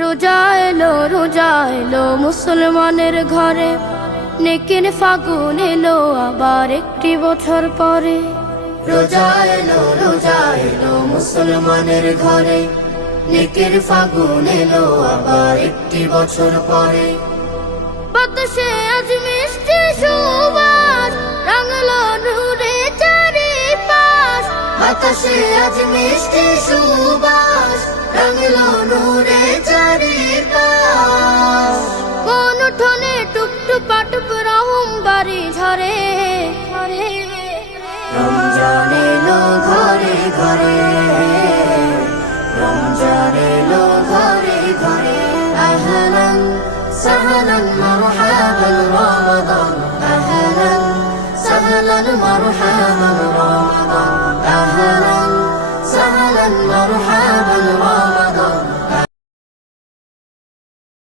রোজা এলো মুসলমানের ঘরে, নেকির ফাগুন এলো আবার একটি বছর পরে। রোজা এলো মুসলমানের ঘরে, নেকির ফাগুন এলো আবার একটি বছর পরে। বাতাসে আজ মিষ্টি সুবাস, রাঙলো নূরে চারিপাশ। বাতাসে আজ মিষ্টি সুবাস, রাঙলো নূরে চারিপাশ। কোন উঠোনে টুকটুপা টুপ রহম বাড়ি ঝরে। রমজান এলো ঘরে ঘরে, রমজান এলো ঘরে ঘরে। আহলান সাহলান মারহাবান রমাদান, আহলান সাহলান মারহাবান রমাদান।